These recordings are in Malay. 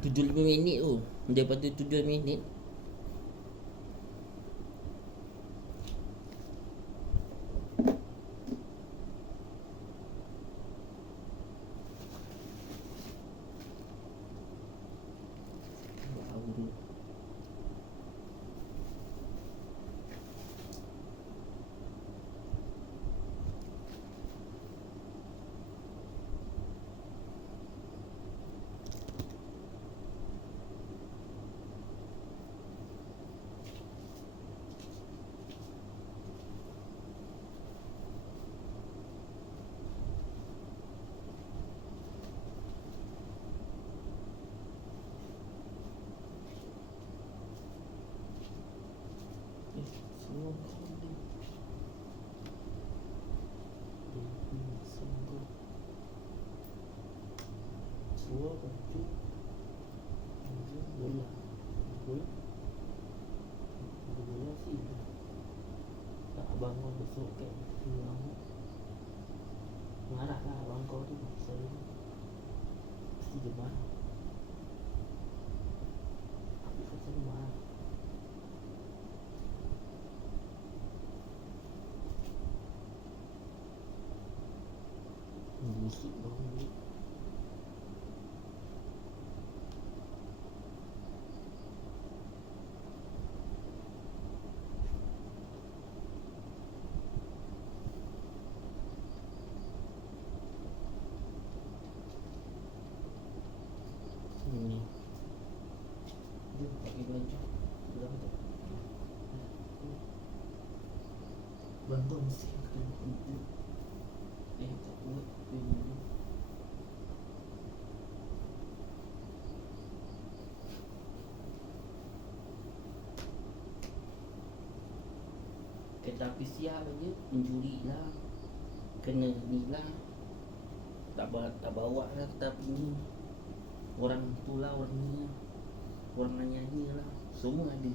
7-5 minit tu. Daripada 7 minit. Semua baju bola sih tak bangun besok kan marah lah abang kau tu. Saya mesti dia marah, tapi saya selalu marah. Musik bangun ni. Dia pakai baju berapa tu? Bantu mesti kena kumpul. Tak buat begini. Kereta PCR je mencuri lah, kena ni lah, tak bawa lah kereta api ni. Orang tu lah, orang ni lah, orang nyanyi lah, semua ada.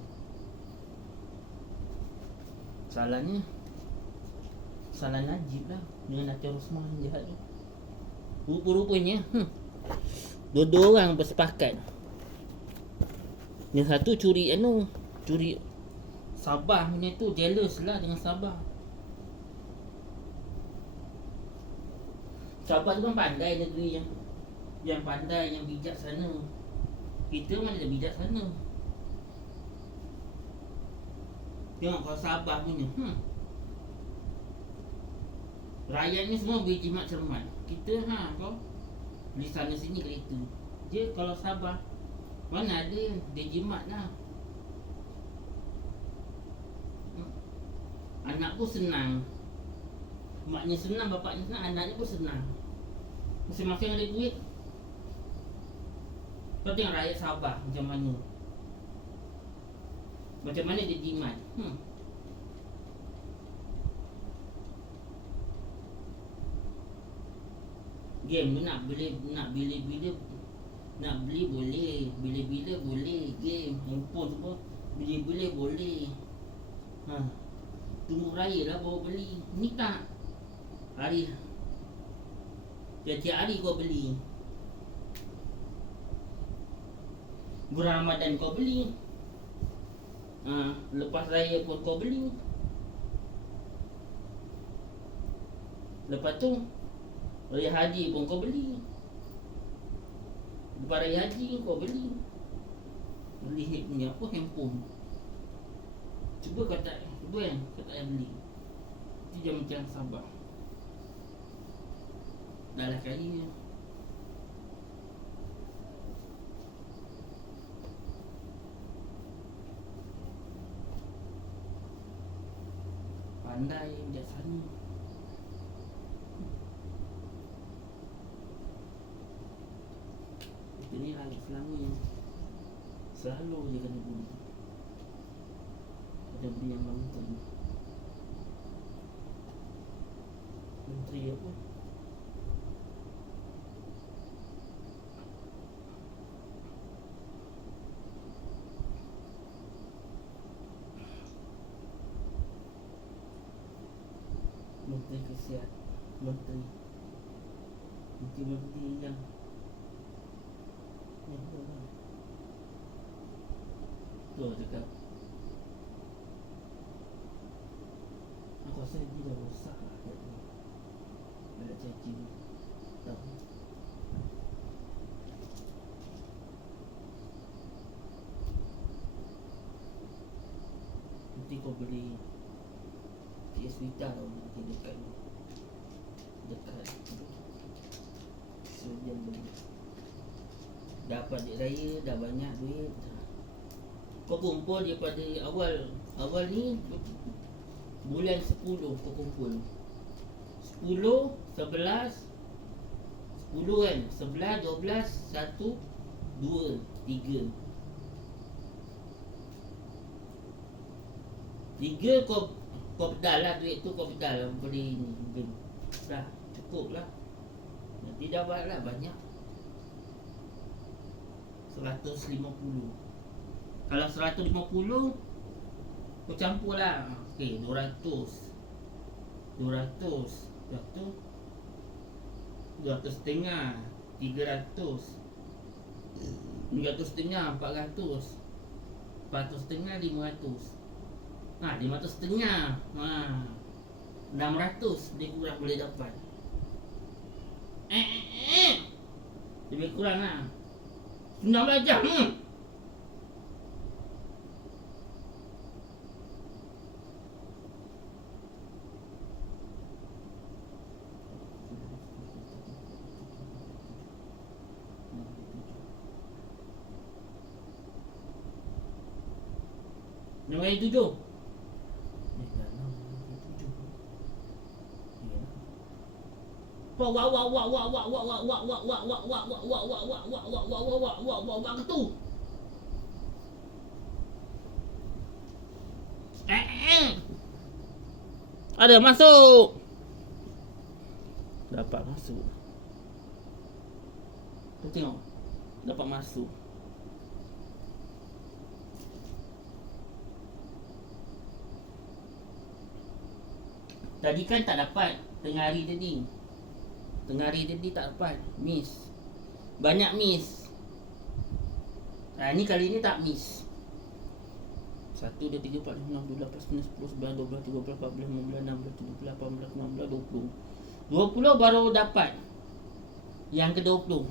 Salahnya salah Najib lah dengan Atia Rosman jahat tu. Rupa-rupanya dua-dua orang bersepakat. Yang satu curi curi Sabah punya tu, jealous lah dengan Sabah. Sabah tu kan pandai, negeri yang pandai, yang bijak sana. Kita mana ada bijak sana. Tengok kalau Sabah punya rakyat ni semua boleh jimat cermat. Kita kau di sana sini kereta. Dia kalau Sabah mana ada dia jimat lah. Anak pun senang, maknya senang, bapaknya senang, anaknya pun senang. Masing-masing ada duit. Kau tengok rakyat Sabah macam mana, macam mana dia jimat. Game tu nak beli boleh, bila-bila boleh. Game, handphone semua bila-bila boleh. Tunggu raya lah bawa beli. Ni tak, hari tiap-tiap hari kau beli. Bulan Ramadan kau beli, lepas raya pun kau beli. Lepas tu raya haji pun kau beli. Lepas raya haji kau beli punya apa, handphone. Cuba kau tak payah beli. Itu dia macam Sabah. Dah lah kaya. Pandai, bijaksana. Kita ni rakyat Selangor selalu je kena buli. Ada beli yang menteri. Menteri apa? Menteri Kesihatan. Menteri yang apa lah. Tu aku cakap. Aku rasa dia dah rosak lah kat ni. Ada cacing. Tahu. Nanti kau beli PS Vita tau, nanti dekat so dia beli. Dapat duit raya, dah banyak duit. Kau kumpul daripada awal ni bulan 10 kau kumpul 10, 11 kan, 11, 12, 1, 2, 3 kau pedal lah duit tu, kau pedal lah beli ni. Dah cukup lah. Nanti dapat lah banyak 150. Kalau 150 kau campur lah. Okay, 200 setengah 300 setengah 400 setengah 500. 500 setengah 600 dia kurang boleh dapat. Lebih kurang lah 19 jam. Nombor 7. Waktu. Ada masuk. Dapat masuk. Kau tengok. Dapat masuk. Tadi kan tak dapat. Tengah hari tadi tak dapat. Miss. Banyak miss. Ni kali ni tak miss. 1, 2, 3, 4, 5, 6, 7, 8, 9, 10, 11, 12, 13, 14, 15, 16, 17, 18, 19, 20 20 baru dapat. Yang ke-20